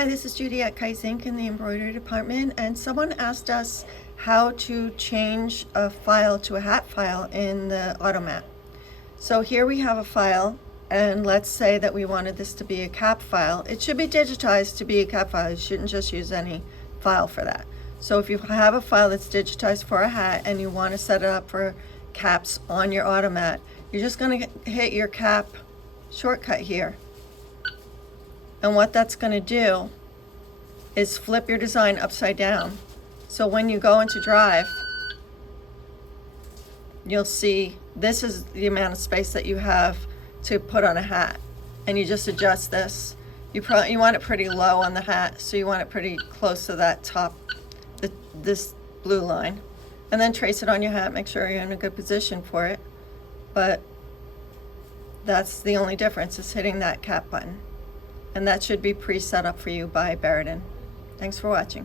Hi, this is Judy at Kaizink in the embroidery department, and someone asked us how to change a file to a hat file in the Automat. So here we have a file, and let's say that we wanted this to be a cap file. It should be digitized to be a cap file. You shouldn't just use any file for that. So if you have a file that's digitized for a hat and you want to set it up for caps on your Automat, you're just going to hit your cap shortcut here. And what that's going to do is flip your design upside down. So when you go into Drive, you'll see this is the amount of space that you have to put on a hat. And you just adjust this. You want it pretty low on the hat, so you want it pretty close to that top, this blue line. And then trace it on your hat, make sure you're in a good position for it. But that's the only difference, is hitting that cap button. And that should be pre-set up for you by Barudan. Thanks for watching.